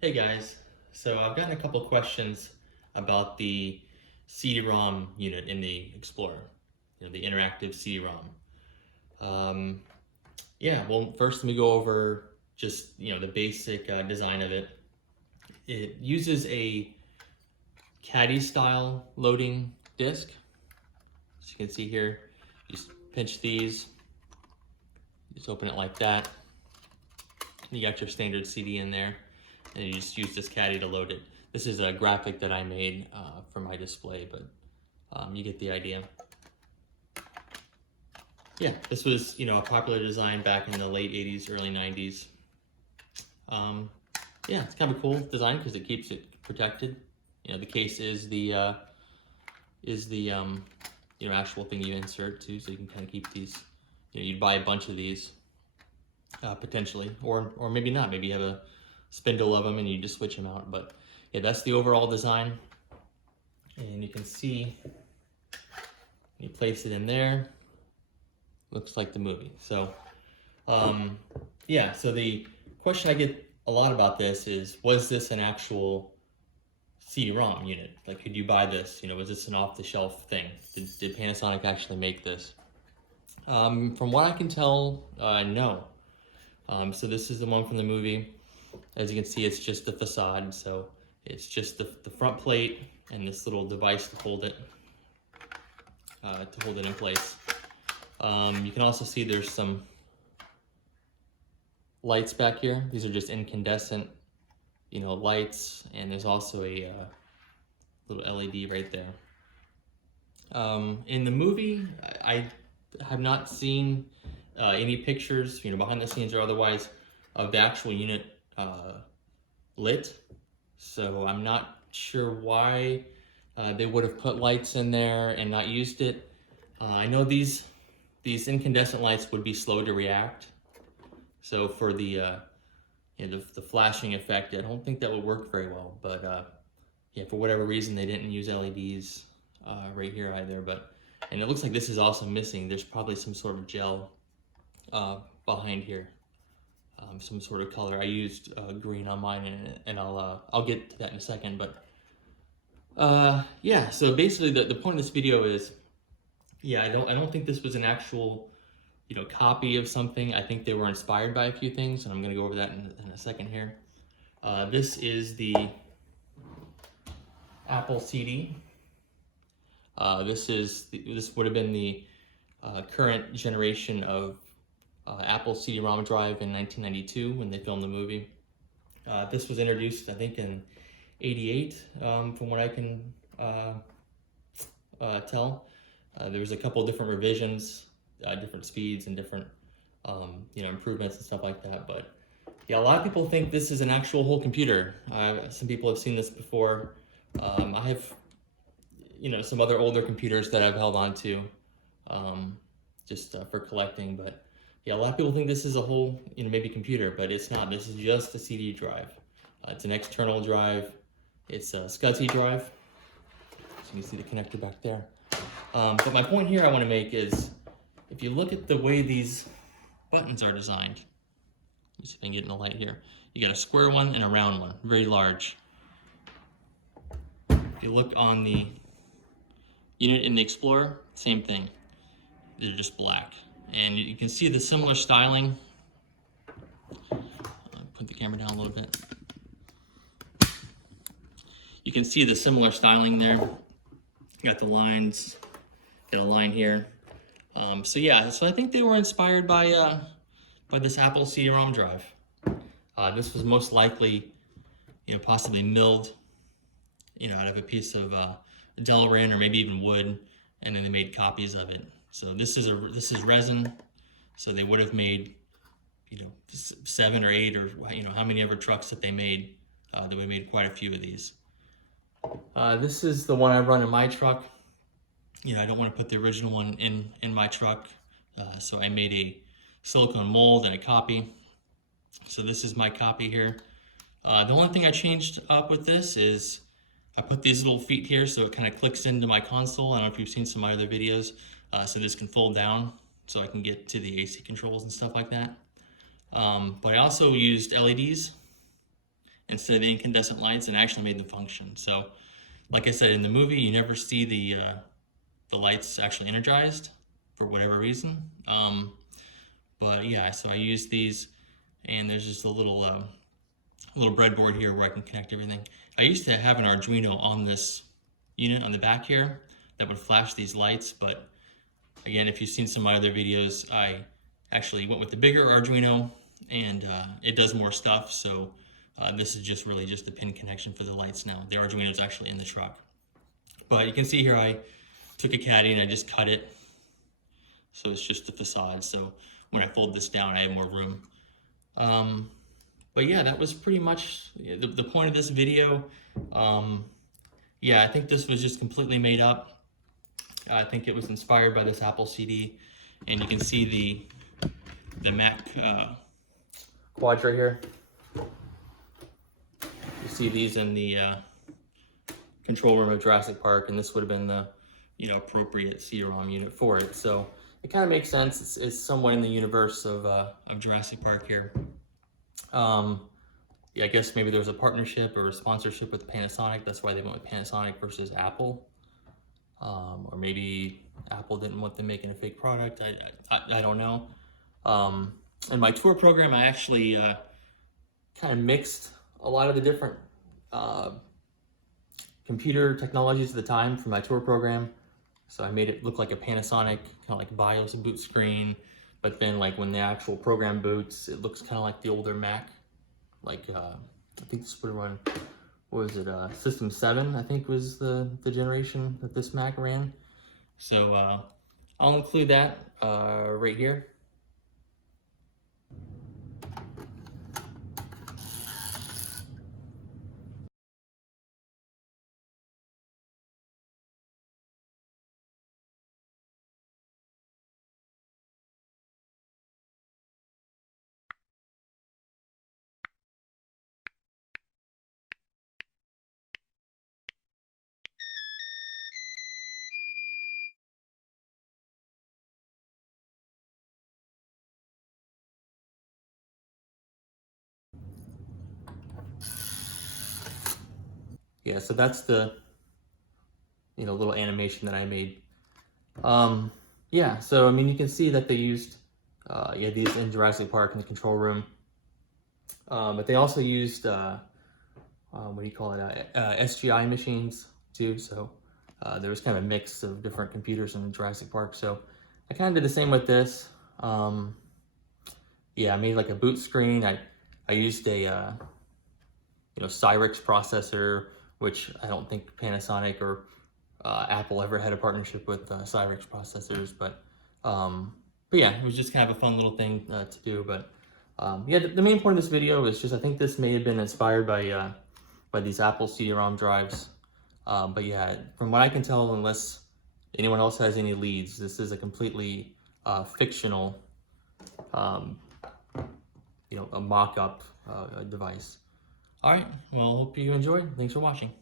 Hey guys, so I've gotten a couple questions about the CD-ROM unit in the Explorer, the interactive CD-ROM. Well, first let me go over just the basic design of it. It uses a caddy style loading disc. As you can see here, you just pinch these, just open it like that. You got your standard CD in there, and you just use this caddy to load it. This is a graphic that I made for my display, but you get the idea. Yeah, this was a popular design back in the late 80s, early 90s. Yeah, it's kind of a cool design because it keeps it protected. The case is the actual thing you insert to, so you can kind of keep these. You'd buy a bunch of these potentially, or maybe not. Maybe you have a spindle of them and you just switch them out. But yeah, that's the overall design. And you can see, you place it in there, looks like the movie. So yeah, so the question I get a lot about this is, was this an actual CD-ROM unit? Like, could you buy this? Was this an off-the-shelf thing? Did Panasonic actually make this? From what I can tell, no. So this is the one from the movie. As you can see, it's just the facade, so it's just the front plate and this little device to hold it in place. You can also see there's some lights back here. These are just incandescent, lights, and there's also a little LED right there. In the movie, I have not seen any pictures, behind the scenes or otherwise, of the actual unit lit. So I'm not sure why they would have put lights in there and not used it. I know these incandescent lights would be slow to react. So for the flashing effect, I don't think that would work very well. But yeah, for whatever reason, they didn't use LEDs right here either. And it looks like this is also missing. There's probably some sort of gel behind here, some sort of color. I used green on mine, and I'll get to that in a second. But yeah, so basically the point of this video is, yeah, I don't think this was an actual copy of something. I think they were inspired by a few things, and I'm going to go over that in a second here. This is the Apple CD. This would have been the current generation of Apple CD-ROM drive in 1992 when they filmed the movie. This was introduced, I think, in '88, from what I can tell. There was a couple different revisions, different speeds and different improvements and stuff like that. But yeah, a lot of people think this is an actual whole computer. Some people have seen this before. I have some other older computers that I've held on to just for collecting. But yeah, a lot of people think this is a whole maybe computer, but it's not. This is just a CD drive. It's an external drive. It's a SCSI drive. So you can see the connector back there. But my point here I want to make is, if you look at the way these buttons are designed, let me see if I can get in the light here. You got a square one and a round one, very large. If you look on the unit in the Explorer, same thing. They're just black. And you can see the similar styling. Put the camera down a little bit. You can see the similar styling there. You got the lines, got a line here. So yeah, so I think they were inspired by this Apple CD-ROM drive. This was most likely, possibly milled, out of a piece of Delrin or maybe even wood, and then they made copies of it. So this is resin. So they would have made, 7 or 8 or how many ever trucks that they made. They would have made quite a few of these. This is the one I run in my truck. I don't want to put the original one in my truck, so I made a silicone mold and a copy. So this is my copy here. The only thing I changed up with this is I put these little feet here so it kind of clicks into my console. I don't know if you've seen some of my other videos. So this can fold down so I can get to the AC controls and stuff like that. But I also used LEDs, instead of the incandescent lights, and actually made them function. So, like I said, in the movie, you never see the lights actually energized for whatever reason. But yeah, so I used these, and there's just a little breadboard here where I can connect everything. I used to have an Arduino on this unit on the back here that would flash these lights, but again, if you've seen some of my other videos, I actually went with the bigger Arduino, and it does more stuff. So this is just really just the pin connection for the lights now. The Arduino is actually in the truck. But you can see here I took a caddy and I just cut it. So it's just the facade. So when I fold this down, I have more room. But yeah, that was pretty much the point of this video. Yeah, I think this was just completely made up. I think it was inspired by this Apple CD, and you can see the Mac quads right here. You see these in the control room of Jurassic Park, and this would have been the appropriate CD-ROM unit for it. So it kind of makes sense. It's somewhat in the universe of Jurassic Park here. Yeah, I guess maybe there was a partnership or a sponsorship with Panasonic. That's why they went with Panasonic versus Apple. Or maybe Apple didn't want them making a fake product. I don't know. In my tour program, I actually kind of mixed a lot of the different computer technologies at the time for my tour program. So I made it look like a Panasonic, kind of like BIOS and boot screen. But then like when the actual program boots, it looks kind of like the older Mac. Like I think this would run, what was it, System 7, I think was the generation that this Mac ran. So I'll include that right here. Yeah, so that's the little animation that I made. Yeah, so I mean you can see that they used these in Jurassic Park in the control room, but they also used what do you call it, SGI machines too. So there was kind of a mix of different computers in Jurassic Park. So I kind of did the same with this. Yeah, I made like a boot screen. I used a Cyrix processor, which I don't think Panasonic or Apple ever had a partnership with Cyrix processors, but yeah, it was just kind of a fun little thing to do. But yeah, the main point of this video is just I think this may have been inspired by these Apple CD-ROM drives. But yeah, from what I can tell, unless anyone else has any leads, this is a completely fictional, a mock-up device. All right, well, hope you enjoyed. Thanks for watching.